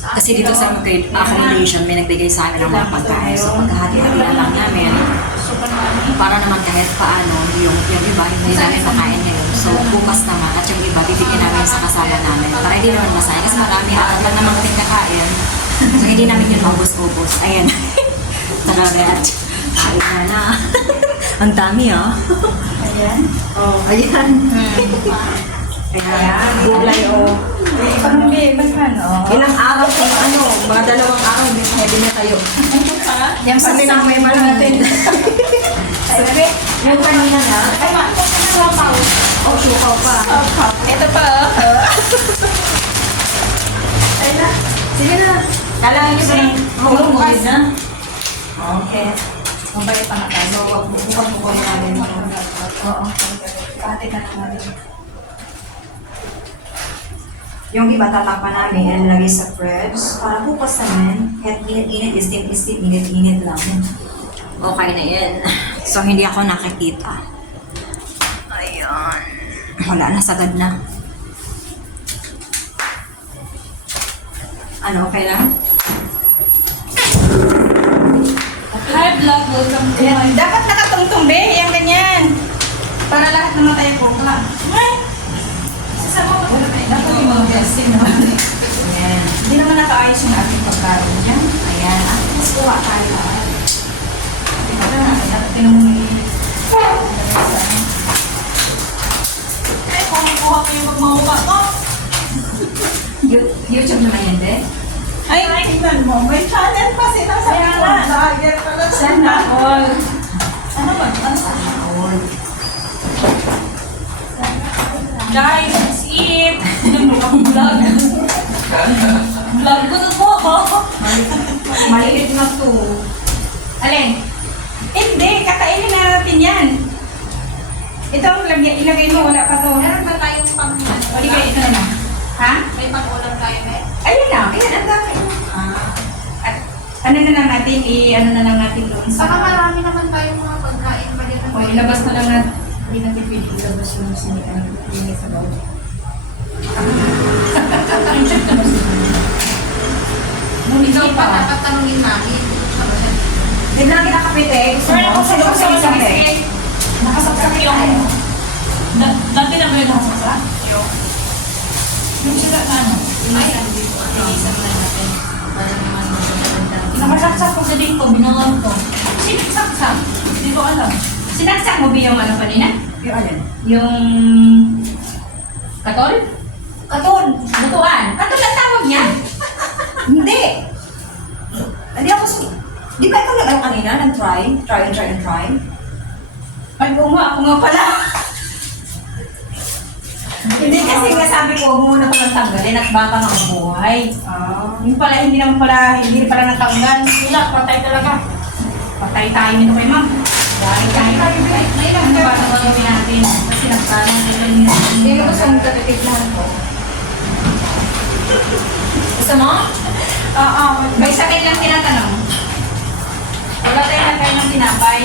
Kasi dito sa accommod- accommodation, may nagbigay sa amin ng mga pagkain. So, pagkahati-hati na lang namin, para naman kahit paano, yung, yung iba, hindi namin makain ngayon. So, bukas naman, at yung iba, bibigyan namin sa kasama namin. Para hindi naman masaya. Kasi marami, apat lang naman kaming. So, hindi namin yun maubos-ubos. Ayan. Tara, Red. Kain na na. Ang dami, ah. Ayan. Oh, ayan. Ayan. Gulay, oh. Parang may, ba't man, oh. Ilang araw kung ano, mga dalawang araw, hindi pwede na kayo. Yan Sa tinamay man natin. Sabi, Yung kanina na, ay, ma, ito ka na sapaw. oh, sukaw pa. Ito pa, oh. Ay na. Sige na. Nyo ba yung Magmumulid na. Okay. Mabalik pa nga tayo. Na namin. Oo. Pati na lang natin. Yung iba tatakpan namin, nilagay sa fridge. Para bukas naman, kahit init-init, steam-steam, init-init lang. Okay na yan. So, hindi ako nakikita. Ayan. Wala na, sagad na. Ano, okay lang? Hi vlog, welcome to my... Dapat nakatungtong, be. Yan, ganyan. Para lahat naman tayo kuha. Blessing naman. Ayan. Hindi naman nakaayos yung ating pagkain dyan. Ayan. At mas kuha tayo. Dapat tinumuli. Eh, kumukuha ko yung magmamuka ko. You- YouTube naman yan, de? Ay, tingnan mo. May channel pa sila sa mga vlogger pala. Sana all. Ano ba? Ano ba? All. Guys, eat. Yung mga vlog. Vlog ko na po ako. Maliit na to. Alin? Hindi, kakainin na natin yan. Ito lagyan, ilagay mo, wala pa to. Meron ba tayong pang O, ilagay ito na lang. Ha? May pang-ulam tayo, eh? Ayun na, ayan, ang dami. Ah. At ano na lang natin, i-ano na lang natin doon sa... Saka marami naman tayong mga pagkain pa ilabas na lang natin. Hindi natin pwede ilabas yung sinikan. Yung sa bawah. Ikaw hindi pa pa. dapat tanungin namin. Di ba kinakapite? Gusto Pero mo? nakasaksak Sino sa sa biscuit. Nakasaksak yung... Da- Dati na ba yung nakasaksak? Yung sila na ano? Ay, dito. Tinisan na natin. Para naman magandang. Nakasaksak ko sa dito, binangon ko. Sinaksak. Hindi ko alam. Sinaksak mo ba yung ano kanina? Yung alin? Yung... Katol? Katol. Lutuan. Katol ang tawag niya? Hindi. Hindi ako su... Di ba ikaw nag-ano kanina? Nag-try? Try and try and try? Ay, nga, ako nga pala. Hindi kasi nga sabi ko, huwag muna ko nang tanggalin at baka makabuhay. Ah, yung pala, hindi naman pala, hindi pala natanggal. Wala, patay talaga. Patay tayo nito kay ma'am. Dahil tayo. May ilang Ano ba gagawin natin? Kasi nagtanong Hindi ko gusto mong tatitiplan ko. Gusto mo? Oo, may sakit lang tinatanong. Wala tayo na kayo ng tinapay.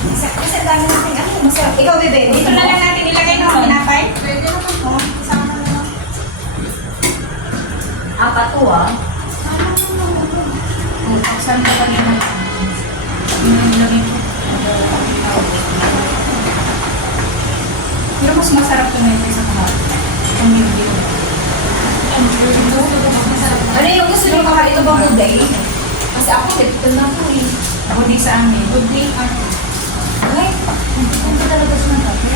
Kasi ang dami natin ano, masarap. Ikaw, bebe. Dito na lang natin ilagay ng tinapay. Pwede naman po. Isama na lang. Apat to ah. Saan ka lagay na? Yung ilagay ko. Pero mas masarap ito na ito sa kamay. Kung hindi. Ano yung gusto nyo kahit ito bang good day? Kasi ako, dito na eh. Ako di sa amin. Good day, Arthur. Ay, hindi ko talaga sinasabi.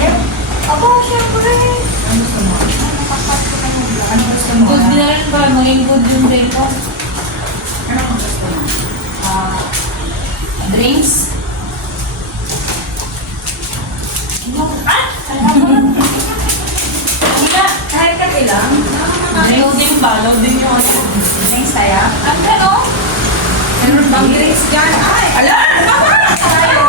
Ako, syempre. Ano gusto mo? Ano gusto mo? Good na rin ba? Maging good yung day ko. Ano gusto mo? Ah, drinks? Loading ba? Loading yung ano? Tayo. Ang ano? Meron bang drinks dyan? Ay, Ala! Tayo!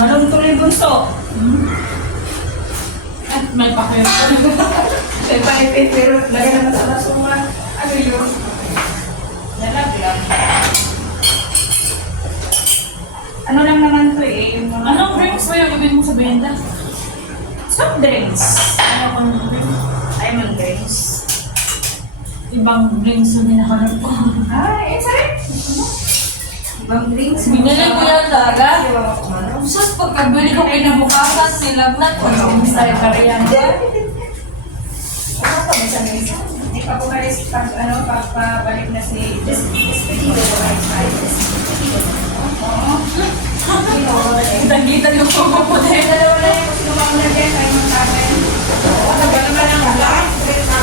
Malong tuloy bunso. At may pakyo. may paipit, pero lagay naman sa basura. Ano yun? Nalaglag. Ano lang naman to eh, yung mga... Anong drinks ba yung ibig mo sa benta? Soft drinks. Ano kung Ibang drinks yung hinahanap ko. Ay, eh, sorry. Ibang drinks. Binili ko yan talaga. Sus, pagkabili ko kinabukasan, nilagnat ko. Ang sari-kariyan. Ano pa ba sa mesa? Hindi pa po kayo pag ano, papabalik na si Despedido ko. Despedido. Oo. Kitang-kita yung pupuputi. Ay, dalawa na yung sino mauna dyan, kayo magkakain. Oo, tagal naman ang vlog.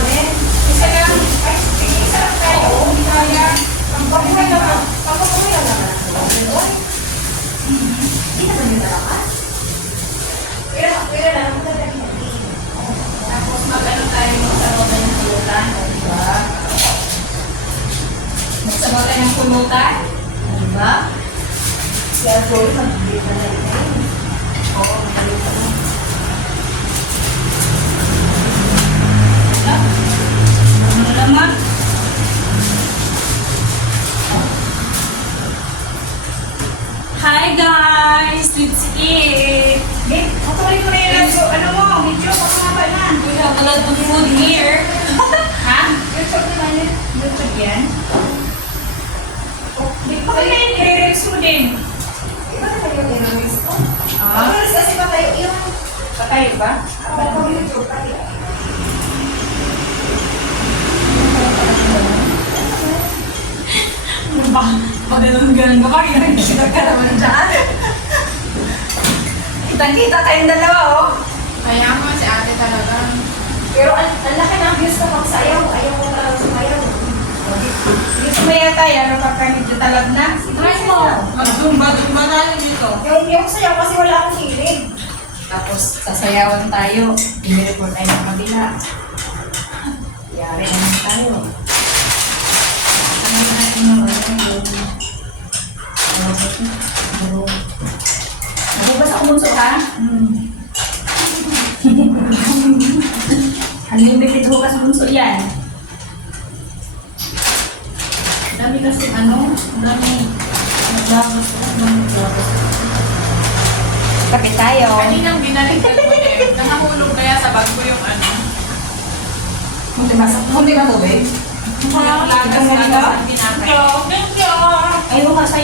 Magsabaw tayo ng pulutan. Diba? Diba? Si Arjoy, mag-ibig na na rin. It! Babe, patuloy mo na yung radio. Ano mo? Video ko nga ba na? We have a lot of food here. Ha? YouTube naman yun. YouTube yan? Oh, di ba kayo i-release mo din? Iba na kayo terrorist ko. Ah, Terrorist kasi pa tayo yun. patay ba? Ako pag YouTube pa rin. Ano ba? Pag-ganun-ganun ka pa, kita ka naman dyan. Kitang-kita tayong dalawa, oh. Kaya mo si ate talaga. Pero ang, ang laki ng views kapag sayaw. Ayaw ko talaga sumayaw. Hindi sumaya tayo, ano pagka medyo talab na. Try mo. Mag-zumba-zumba tayo dito. Yung, yung sayaw kasi wala akong hilig. Tapos, sasayawan tayo. I-report tayo ng kabila. Yari naman tayo. Ano na natin yung ano yung... Bunso ka? Hmm. Unlimited hugas bunso yan. Dami kasi ano, dami naglabas ko, dami naglabas ko. Kape tayo. Kaninang binaligtad ko eh. Nakahulog kaya sa bag ko yung ano. Munti ba? Munti ba tubig? Lagas Ang lagas ganda. ang pinakay. Thank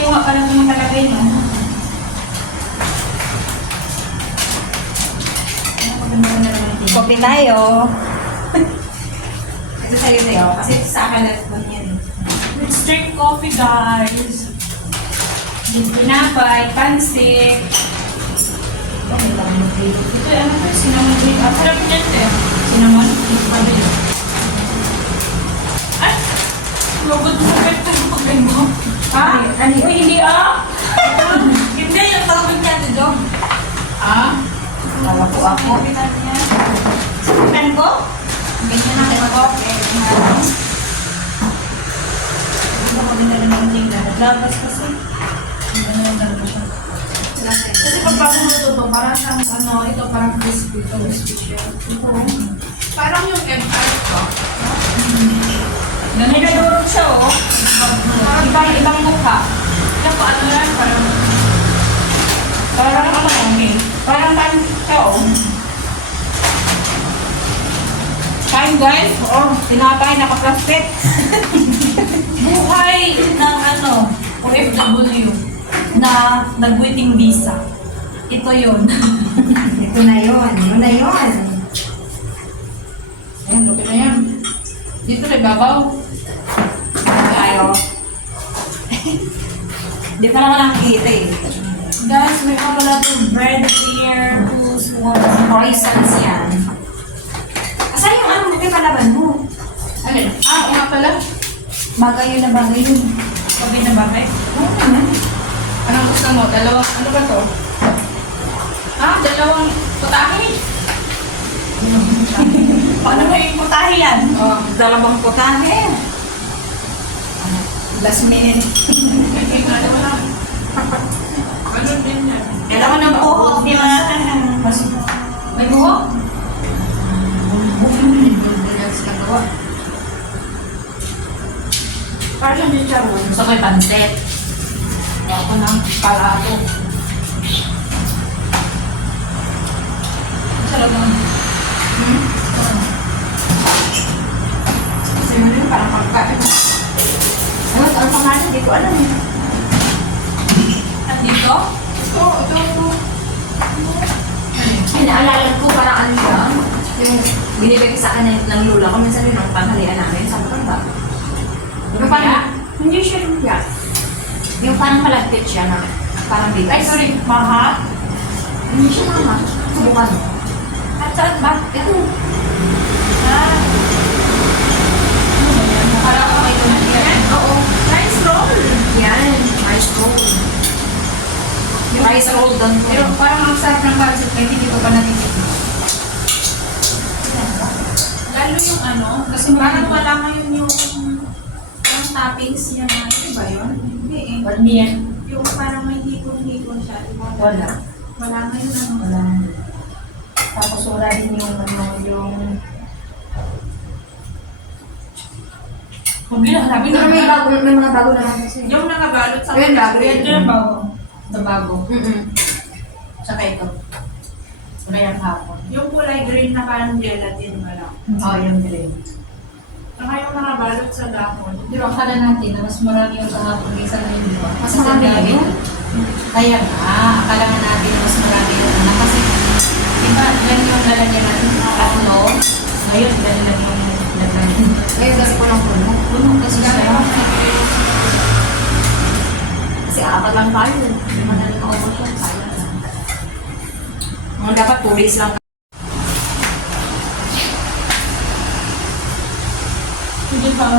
Kopi tayo. Ito sa'yo sa'yo, kasi sa akin na ito yan. Let's drink coffee, guys. Yung pinapay, pansit. Ito, ano to? Cinnamon dito. Ang sarap niyan, eh. Cinnamon? Pabili. Ay! Lugod mo pet ko mo. Ah, ano? Uy, hindi ah! Hindi, yung tawag niya, Tido. Ah? Tawa po ako. Sabitan ko? Ganyan na kayo ko. Ano ko din na naman tingnan. Naglabas kasi. Ano na lang siya. Kasi pag mo ito, parang siyang ano, ito parang crispy. Ito crispy siya. Parang yung MR ko. Nanidadurog siya, oh. Ibang, ibang mukha. Kaya po ano yan, parang Parang ano. Parang pan siya, oh. Kain guys, oh, tinapay, naka-plastic. buhay ng ano, OFW na nag-waiting visa. Ito yun. Ito na yun. Yun na yun. Ayan, okay na yan. Dito may babaw. Tayo. Di pa naman nakikita eh. Guys, may kapala to bread here. One? Croissants yan. Ano, may palaban mo? Ano? Ah, oo nga pala. Bagay yun na bagay yun. Sabi na bakit? Oo naman. Anong gusto mo? Dalawang, ano ba to? Ah, dalawang putahe. Paano mo yung putahe yan? Oh, Dalawang putahe. last minute. Hindi nga naman lang. Ganun din yan. Kailangan ng buhok, di ba? May buhok? Parang siyang chicharon. Gusto ko yung pansit. Ako ng palado. Sarap naman. Hmm? Kasi mo rin parang Hindi ko alam. At dito? Oo, ito, ito. Ay, naalala ko parang ano siya. Yung binibigay sa akin ng- ng lula ko. Minsan yun ang panghalian namin. Sabi ko ba? Yung parang, hindi siya lumpia. Yung parang malagkit siya na parang bigas. Ay, sorry. Maha? Hindi siya mama. Subukan. At saan ba? Ito. Ah. Parang ako may lumpia. Oo. Rice roll. Yan. Rice roll. Yung rice roll doon ko. Pero parang ang sarap ng pancit kahit hindi ko pa natitikman. Lalo yung ano, kasi parang wala ngayon yung yung toppings niya na, ano ba yun? Hindi eh. What yan? Yung parang may hipon-hipon siya. Wala. Wala ngayon ano. Wala. Tapos wala din yung ano, yung... Huwag na, sabi Pero may bago, may mga bago naman kasi. Yung nakabalot sa Ayun, bago Ito yung bago. Ito bago. Mm-mm. Tsaka ito. Wala yung hapon. Yung kulay green na parang gelatin wala. Oo, yung green. Saka yung nakabalot sa dahon. Di ba, akala natin na mas marami yung kahapon kaysa ngayon, di ba? Mas marami ngayon? Kaya nga, akala nga natin na mas marami yung ano. Kasi, di ba, yan yung lalagyan natin sa ano. Ngayon, ganun lang yung lalagyan. Ngayon kasi pulang puno. Puno kasi siya. Kasi apat lang tayo. Hindi mo na maubos yun. Sayang. Mga dapat two days lang. Hindi pa nga yun. Sabi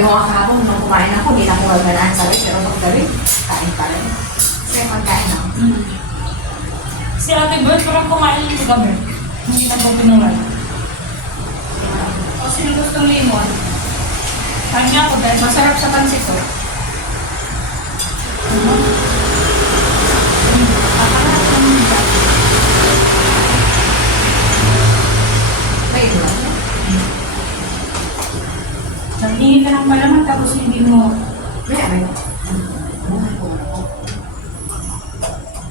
ko nga kahapon, nung kumain ako, hindi na ako gagalaan sa rice. Pero pag gabi, kain pa rin. Kasi pagkain ako. Si Ate Bird, parang kumain yung gabi. Hindi na ba pinulan? O sino gustong lemon? Kanya ako dahil masarap sa pansit ko. Ayun lang. Nagtingin ka ng malaman tapos hindi mo May abay.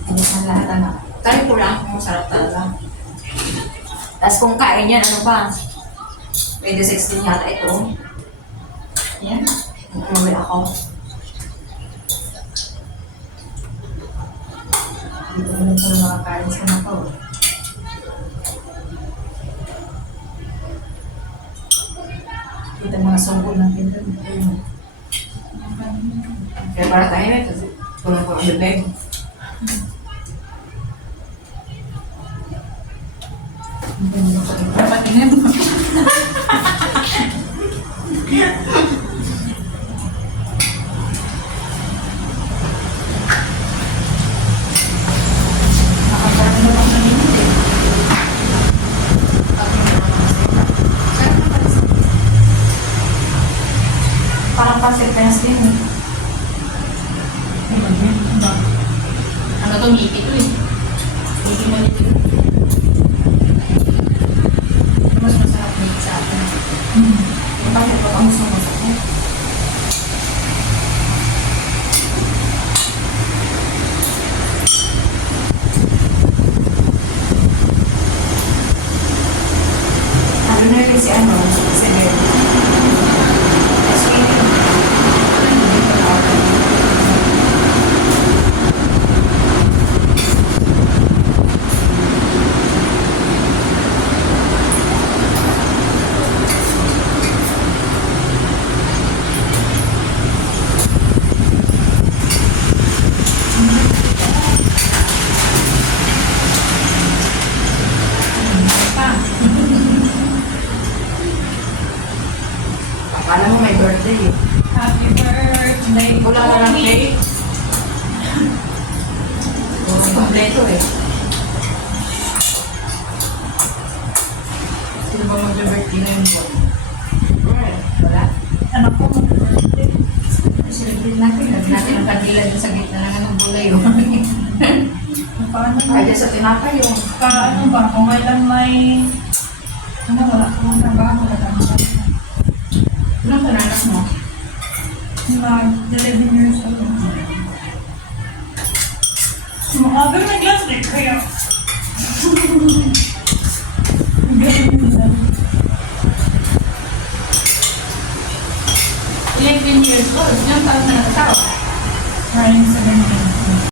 Ubus ang lahat anak. Kaya ko lang kung masarap talaga. Tapos kung kain yan, ano pa? 2016 yata ito. Yan. Umuwi ako. Dito mo lang pala makakain sa Macau. Dito mga sungkol natin doon. Mm. Kaya para tayo na, kasi pulang ko ang bibig. Patingin mo. Nakaparang si ano, si Bel. Tapos yun, Pa. Akala mo may birthday eh. Happy birthday. Wala na lang cake. Kasi kompleto eh. Sino ba mag-birthday na yun po? Wala. Anak ko mag-birthday. Celebrate natin. Lagyan natin ang kandila dun sa gitna ng anong bulay. oh. Paano Ay, dyan sa tinapay yung Paano ba? Kung kailan may... Ano, wala na ba? Wala ka like 11 years ago.